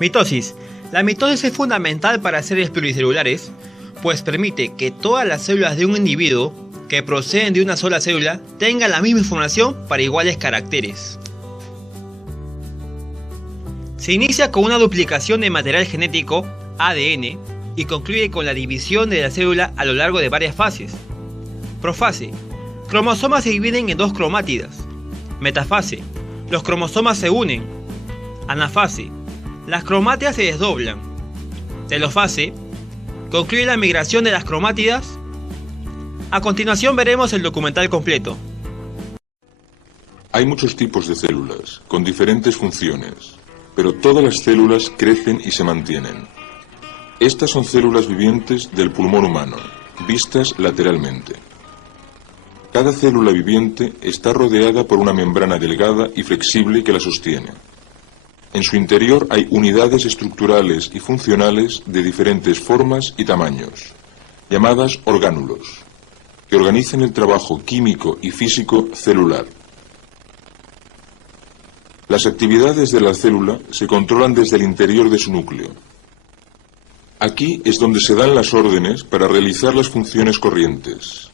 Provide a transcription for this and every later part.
Mitosis. La mitosis es fundamental para seres pluricelulares, pues permite que todas las células de un individuo que proceden de una sola célula tengan la misma información para iguales caracteres. Se inicia con una duplicación de material genético, ADN, y concluye con la división de la célula a lo largo de varias fases. Profase. Cromosomas se dividen en dos cromátidas. Metafase. Los cromosomas se unen. Anafase. Las cromátidas se desdoblan. Telofase. Concluye la migración de las cromátidas. A continuación veremos el documental completo. Hay muchos tipos de células, con diferentes funciones, pero todas las células crecen y se mantienen. Estas son células vivientes del pulmón humano, vistas lateralmente. Cada célula viviente está rodeada por una membrana delgada y flexible que la sostiene. En su interior hay unidades estructurales y funcionales de diferentes formas y tamaños, llamadas orgánulos, que organizan el trabajo químico y físico celular. Las actividades de la célula se controlan desde el interior de su núcleo. Aquí es donde se dan las órdenes para realizar las funciones corrientes.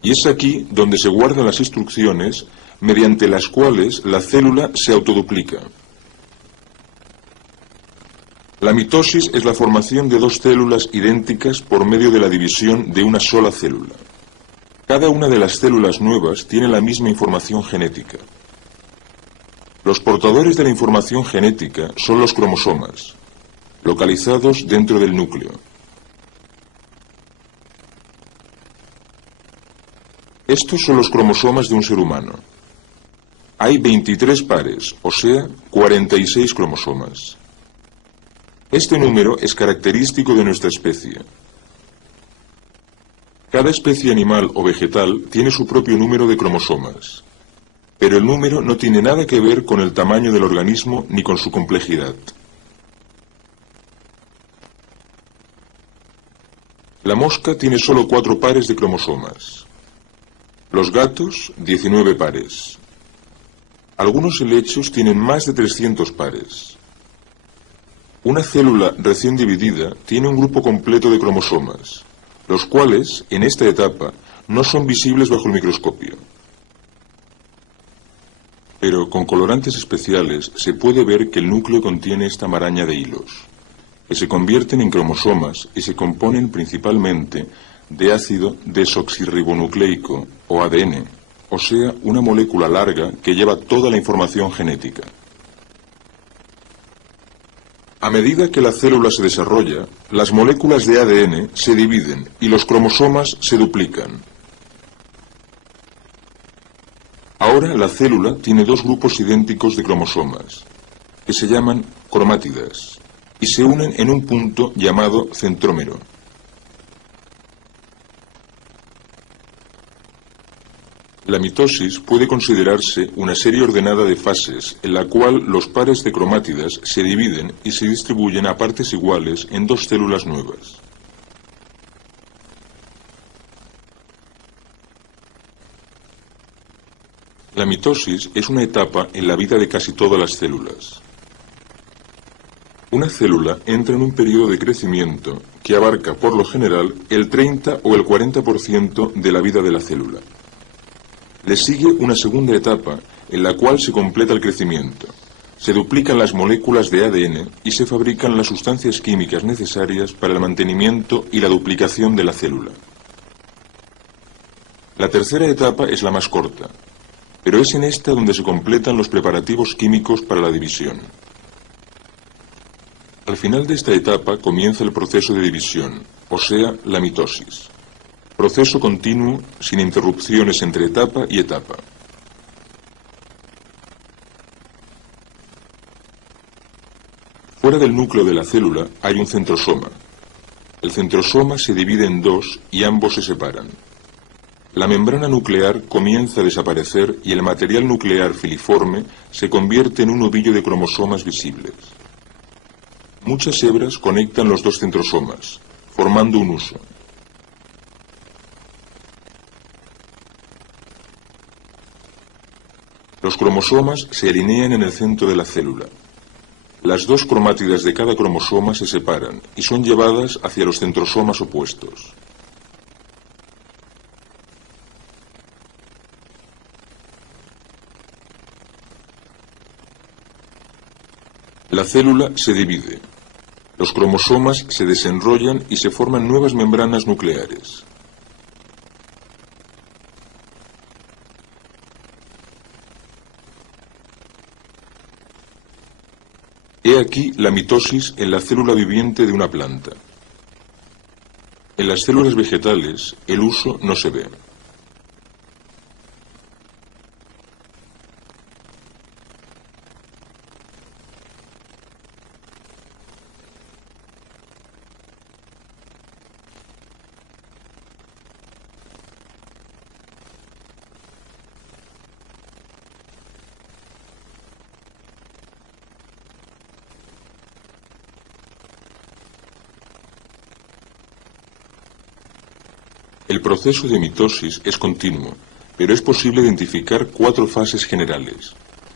Y es aquí donde se guardan las instrucciones mediante las cuales la célula se autoduplica. La mitosis es la formación de dos células idénticas por medio de la división de una sola célula. Cada una de las células nuevas tiene la misma información genética. Los portadores de la información genética son los cromosomas, localizados dentro del núcleo. Estos son los cromosomas de un ser humano. Hay 23 pares, o sea, 46 cromosomas. Este número es característico de nuestra especie. Cada especie animal o vegetal tiene su propio número de cromosomas, pero el número no tiene nada que ver con el tamaño del organismo ni con su complejidad. La mosca tiene solo 4 pares de cromosomas. Los gatos, 19 pares. Algunos helechos tienen más de 300 pares. Una célula recién dividida tiene un grupo completo de cromosomas, los cuales, en esta etapa, no son visibles bajo el microscopio. Pero con colorantes especiales se puede ver que el núcleo contiene esta maraña de hilos, que se convierten en cromosomas y se componen principalmente de ácido desoxirribonucleico o ADN, o sea, una molécula larga que lleva toda la información genética. A medida que la célula se desarrolla, las moléculas de ADN se dividen y los cromosomas se duplican. Ahora la célula tiene dos grupos idénticos de cromosomas, que se llaman cromátidas, y se unen en un punto llamado centrómero. La mitosis puede considerarse una serie ordenada de fases en la cual los pares de cromátidas se dividen y se distribuyen a partes iguales en dos células nuevas. La mitosis es una etapa en la vida de casi todas las células. Una célula entra en un periodo de crecimiento que abarca por lo general el 30 o el 40% de la vida de la célula. Le sigue una segunda etapa en la cual se completa el crecimiento, se duplican las moléculas de ADN y se fabrican las sustancias químicas necesarias para el mantenimiento y la duplicación de la célula. La tercera etapa es la más corta, pero es en esta donde se completan los preparativos químicos para la división. Al final de esta etapa comienza el proceso de división, o sea, la mitosis. Proceso continuo, sin interrupciones entre etapa y etapa. Fuera del núcleo de la célula hay un centrosoma. El centrosoma se divide en dos y ambos se separan. La membrana nuclear comienza a desaparecer y el material nuclear filiforme se convierte en un ovillo de cromosomas visibles. Muchas hebras conectan los dos centrosomas, formando un huso. Los cromosomas se alinean en el centro de la célula. Las dos cromátidas de cada cromosoma se separan y son llevadas hacia los centrosomas opuestos. La célula se divide. Los cromosomas se desenrollan y se forman nuevas membranas nucleares. He aquí la mitosis en la célula viviente de una planta. En las células vegetales, el huso no se ve. El proceso de mitosis es continuo, pero es posible identificar 4 fases generales,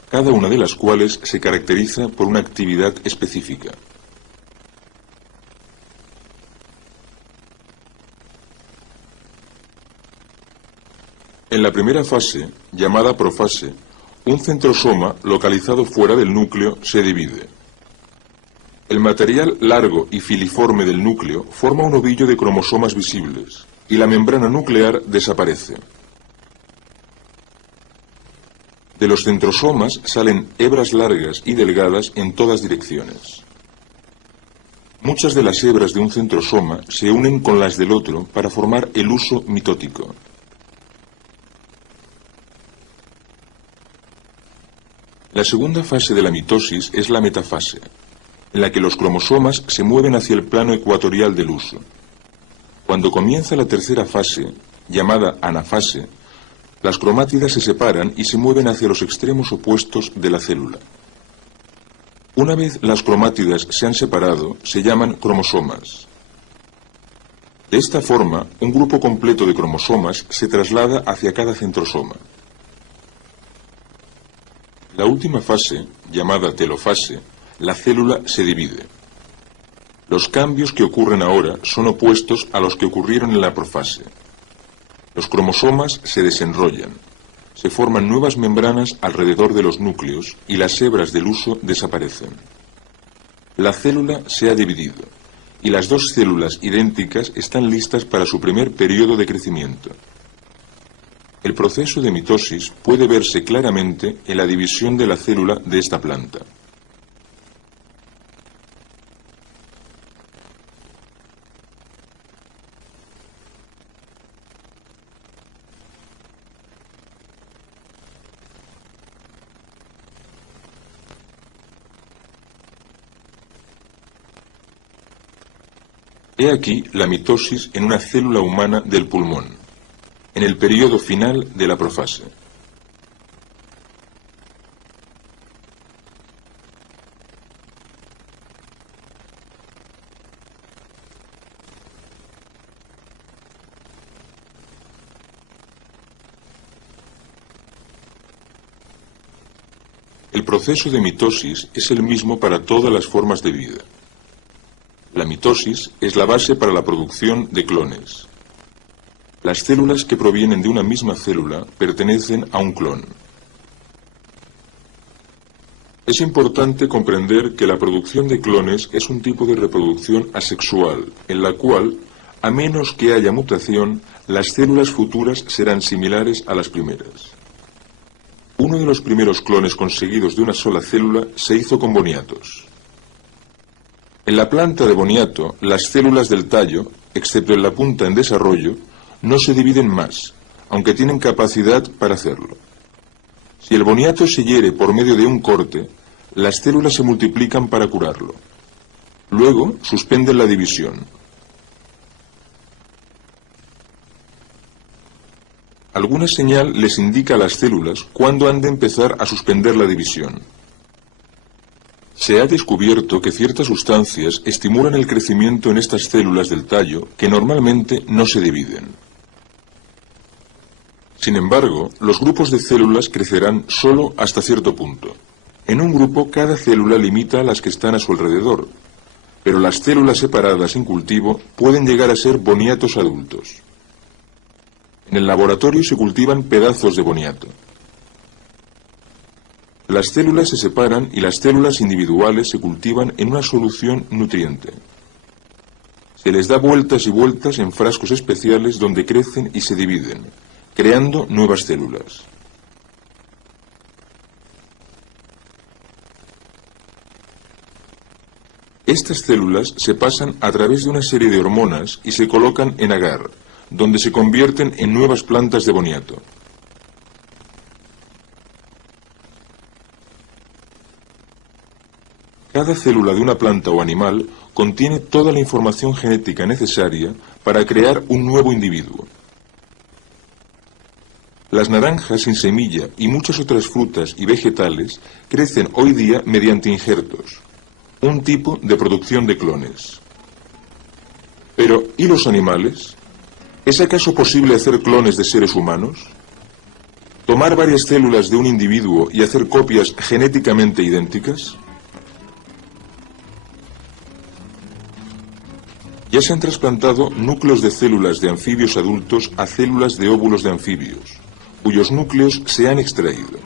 cada una de las cuales se caracteriza por una actividad específica. En la primera fase, llamada profase, un centrosoma localizado fuera del núcleo se divide. El material largo y filiforme del núcleo forma un ovillo de cromosomas visibles, y la membrana nuclear desaparece. De los centrosomas salen hebras largas y delgadas en todas direcciones. Muchas de las hebras de un centrosoma se unen con las del otro para formar el huso mitótico. La segunda fase de la mitosis es la metafase, en la que los cromosomas se mueven hacia el plano ecuatorial del huso. Cuando comienza la tercera fase, llamada anafase, las cromátidas se separan y se mueven hacia los extremos opuestos de la célula. Una vez las cromátidas se han separado, se llaman cromosomas. De esta forma, un grupo completo de cromosomas se traslada hacia cada centrosoma. La última fase, llamada telofase, la célula se divide. Los cambios que ocurren ahora son opuestos a los que ocurrieron en la profase. Los cromosomas se desenrollan, se forman nuevas membranas alrededor de los núcleos y las hebras del huso desaparecen. La célula se ha dividido y las dos células idénticas están listas para su primer periodo de crecimiento. El proceso de mitosis puede verse claramente en la división de la célula de esta planta. He aquí la mitosis en una célula humana del pulmón, en el periodo final de la profase. El proceso de mitosis es el mismo para todas las formas de vida. La mitosis es la base para la producción de clones. Las células que provienen de una misma célula pertenecen a un clon. Es importante comprender que la producción de clones es un tipo de reproducción asexual, en la cual, a menos que haya mutación, las células futuras serán similares a las primeras. Uno de los primeros clones conseguidos de una sola célula se hizo con boniatos. En la planta de boniato, las células del tallo, excepto en la punta en desarrollo, no se dividen más, aunque tienen capacidad para hacerlo. Si el boniato se hiere por medio de un corte, las células se multiplican para curarlo. Luego suspenden la división. Alguna señal les indica a las células cuándo han de empezar a suspender la división. Se ha descubierto que ciertas sustancias estimulan el crecimiento en estas células del tallo que normalmente no se dividen. Sin embargo, los grupos de células crecerán solo hasta cierto punto. En un grupo, cada célula limita a las que están a su alrededor, pero las células separadas en cultivo pueden llegar a ser boniatos adultos. En el laboratorio se cultivan pedazos de boniato. Las células se separan y las células individuales se cultivan en una solución nutriente. Se les da vueltas y vueltas en frascos especiales donde crecen y se dividen, creando nuevas células. Estas células se pasan a través de una serie de hormonas y se colocan en agar, donde se convierten en nuevas plantas de boniato. Cada célula de una planta o animal contiene toda la información genética necesaria para crear un nuevo individuo. Las naranjas sin semilla y muchas otras frutas y vegetales crecen hoy día mediante injertos, un tipo de producción de clones. Pero, ¿y los animales? ¿Es acaso posible hacer clones de seres humanos? ¿Tomar varias células de un individuo y hacer copias genéticamente idénticas? Ya se han trasplantado núcleos de células de anfibios adultos a células de óvulos de anfibios, cuyos núcleos se han extraído.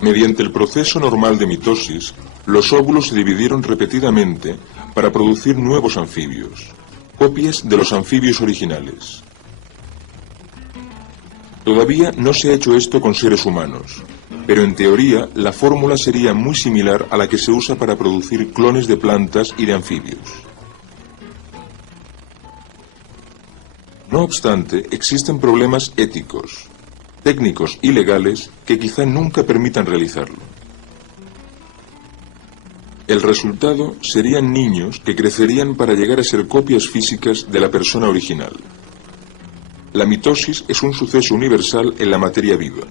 Mediante el proceso normal de mitosis, los óvulos se dividieron repetidamente para producir nuevos anfibios, copias de los anfibios originales. Todavía no se ha hecho esto con seres humanos, pero en teoría la fórmula sería muy similar a la que se usa para producir clones de plantas y de anfibios. No obstante, existen problemas éticos, técnicos y legales que quizá nunca permitan realizarlo. El resultado serían niños que crecerían para llegar a ser copias físicas de la persona original. La mitosis es un suceso universal en la materia viva.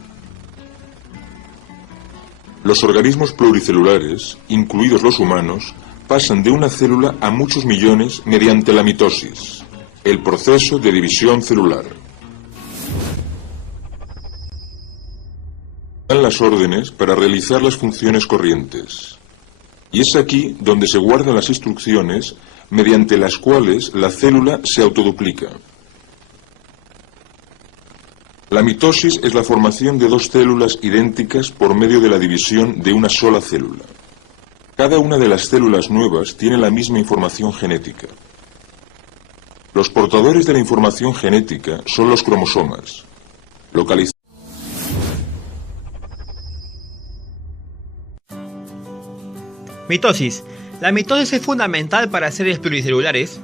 Los organismos pluricelulares, incluidos los humanos, pasan de una célula a muchos millones mediante la mitosis, el proceso de división celular. Dan las órdenes para realizar las funciones corrientes. Y es aquí donde se guardan las instrucciones mediante las cuales la célula se autoduplica. La mitosis es la formación de dos células idénticas por medio de la división de una sola célula. Cada una de las células nuevas tiene la misma información genética. Los portadores de la información genética son los cromosomas, localizados. Mitosis. La mitosis es fundamental para seres pluricelulares,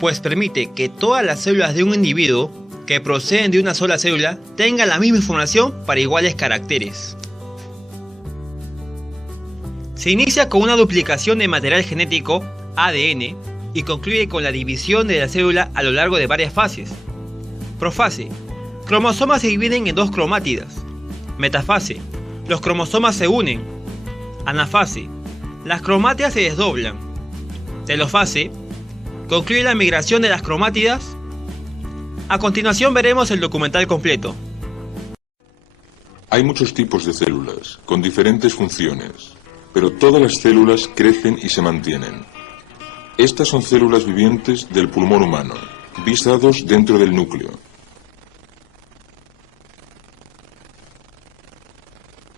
pues permite que todas las células de un individuo que proceden de una sola célula tengan la misma información para iguales caracteres. Se inicia con una duplicación de material genético, ADN, y concluye con la división de la célula a lo largo de varias fases. Profase. Cromosomas se dividen en dos cromátidas. Metafase. Los cromosomas se unen. Anafase. Las cromátidas se desdoblan. Telofase. Concluye la migración de las cromátidas. A continuación veremos el documental completo. Hay muchos tipos de células, con diferentes funciones, pero todas las células crecen y se mantienen. Estas son células vivientes del pulmón humano, visados dentro del núcleo.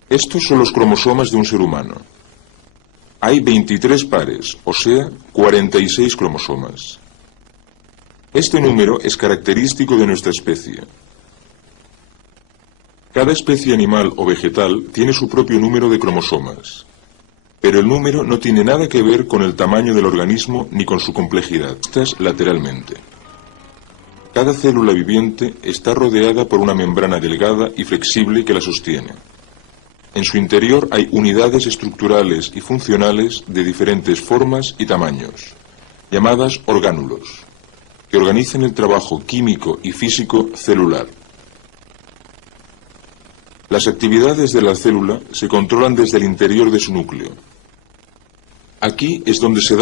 Estos son los cromosomas de un ser humano. Hay 23 pares, o sea, 46 cromosomas. Este número es característico de nuestra especie. Cada especie animal o vegetal tiene su propio número de cromosomas, pero el número no tiene nada que ver con el tamaño del organismo ni con su complejidad. Estas lateralmente. Cada célula viviente está rodeada por una membrana delgada y flexible que la sostiene. En su interior hay unidades estructurales y funcionales de diferentes formas y tamaños, llamadas orgánulos, que organizan el trabajo químico y físico celular. Las actividades de la célula se controlan desde el interior de su núcleo. Aquí es donde se da